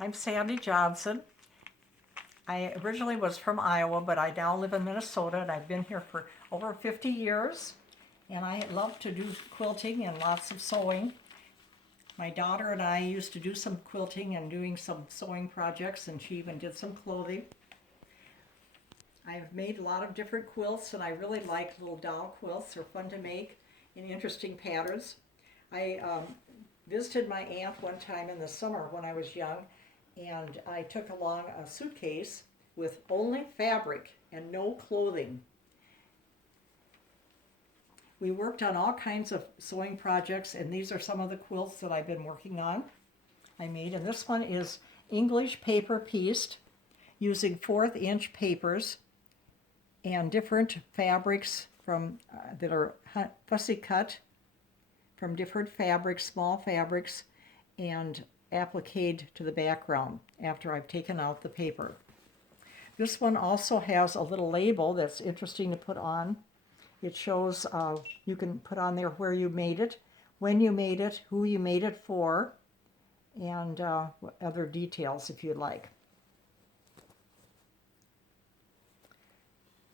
I'm Sandy Johnson. I originally was from Iowa, but I now live in Minnesota, and I've been here for over 50 years. And I love to do quilting and lots of sewing. My daughter and I used to do some quilting and doing some sewing projects, and she even did some clothing. I've made a lot of different quilts, and I really like little doll quilts. They're fun to make in interesting patterns. I visited my aunt one time in the summer when I was young, and I took along a suitcase with only fabric and no clothing. We worked on all kinds of sewing projects, and these are some of the quilts that I've been working on. I made, and this one is English paper pieced using 1/4 inch papers and different fabrics from that are fussy cut from different fabrics, small fabrics, and appliqued to the background after I've taken out the paper. This one also has a little label that's interesting to put on. It shows, you can put on there where you made it, when you made it, who you made it for, and other details if you'd like.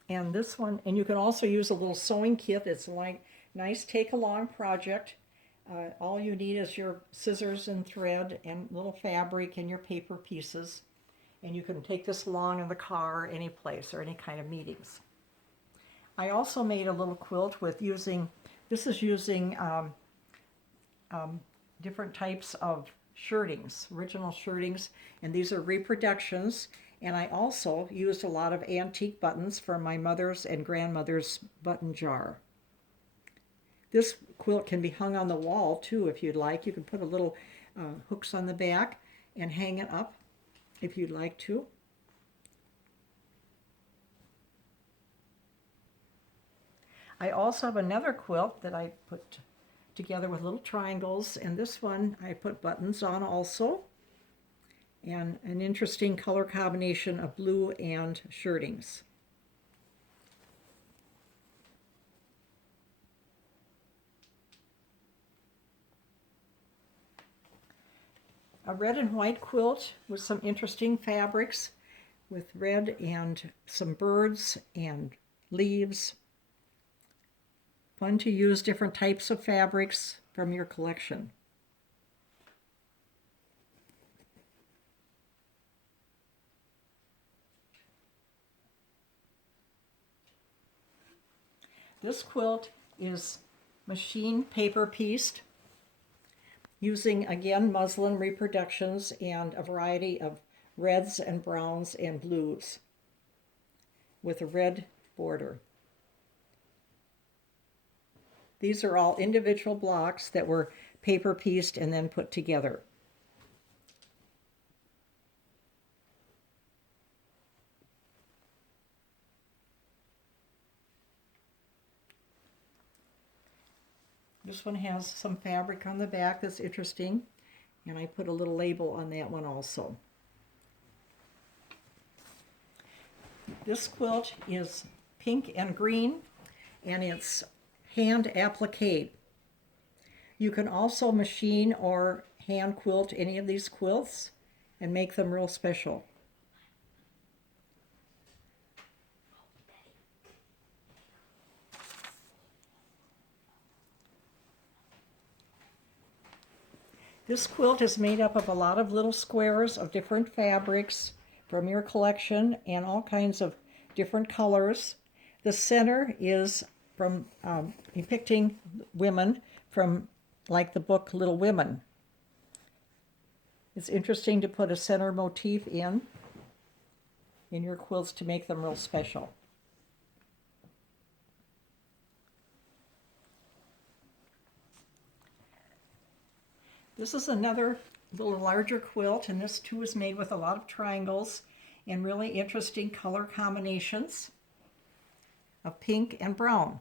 And this one, and you can also use a little sewing kit. It's a nice take-along project. All you need is your scissors and thread and little fabric and your paper pieces. And you can take this along in the car, any place, or any kind of meetings. I also made a little quilt with this is using different types of shirtings, original shirtings, and these are reproductions. And I also used a lot of antique buttons from my mother's and grandmother's button jar. This quilt can be hung on the wall too if you'd like. You can put a little hooks on the back and hang it up if you'd like to. I also have another quilt that I put together with little triangles, and this one I put buttons on also, and an interesting color combination of blue and shirtings. A red and white quilt with some interesting fabrics, with red and some birds and leaves. Fun to use different types of fabrics from your collection. This quilt is machine paper pieced using, again, muslin reproductions and a variety of reds and browns and blues with a red border. These are all individual blocks that were paper pieced and then put together. This one has some fabric on the back that's interesting, and I put a little label on that one also. This quilt is pink and green, and it's hand applique. You can also machine or hand quilt any of these quilts and make them real special. This quilt is made up of a lot of little squares of different fabrics from your collection and all kinds of different colors. The center is from depicting women from like the book Little Women. It's interesting to put a center motif in your quilts to make them real special. This is another little larger quilt, and this too is made with a lot of triangles and really interesting color combinations of pink and brown.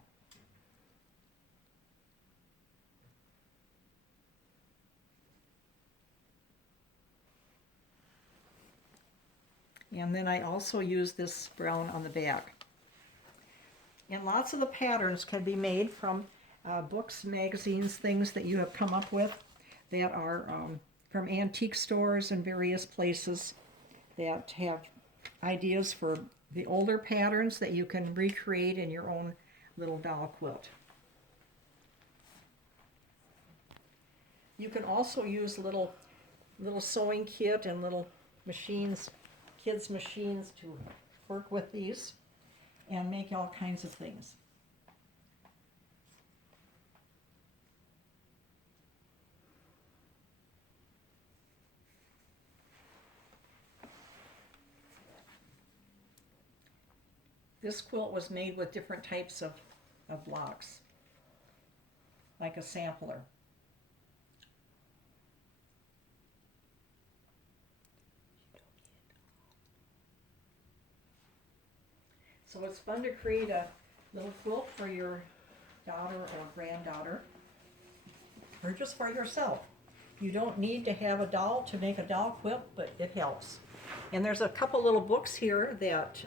And then I also use this brown on the back. And lots of the patterns can be made from books, magazines, things that you have come up with that are from antique stores and various places that have ideas for the older patterns that you can recreate in your own little doll quilt. You can also use little sewing kit and little machines, kids' machines, to work with these and make all kinds of things. This quilt was made with different types of blocks, like a sampler. So it's fun to create a little quilt for your daughter or granddaughter, or just for yourself. You don't need to have a doll to make a doll quilt, but it helps. And there's a couple little books here that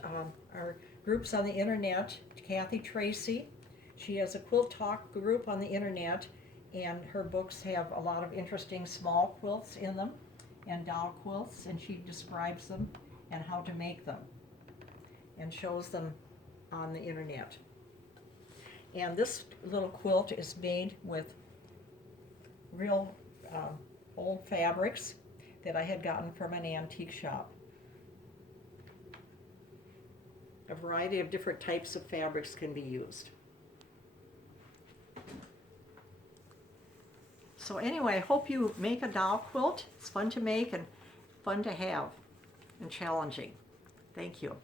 are groups on the internet. Kathy Tracy, she has a quilt talk group on the internet, and her books have a lot of interesting small quilts in them and doll quilts, and she describes them and how to make them and shows them on the internet. And this little quilt is made with real old fabrics that I had gotten from an antique shop. A variety of different types of fabrics can be used. So anyway, I hope you make a doll quilt. It's fun to make and fun to have and challenging. Thank you.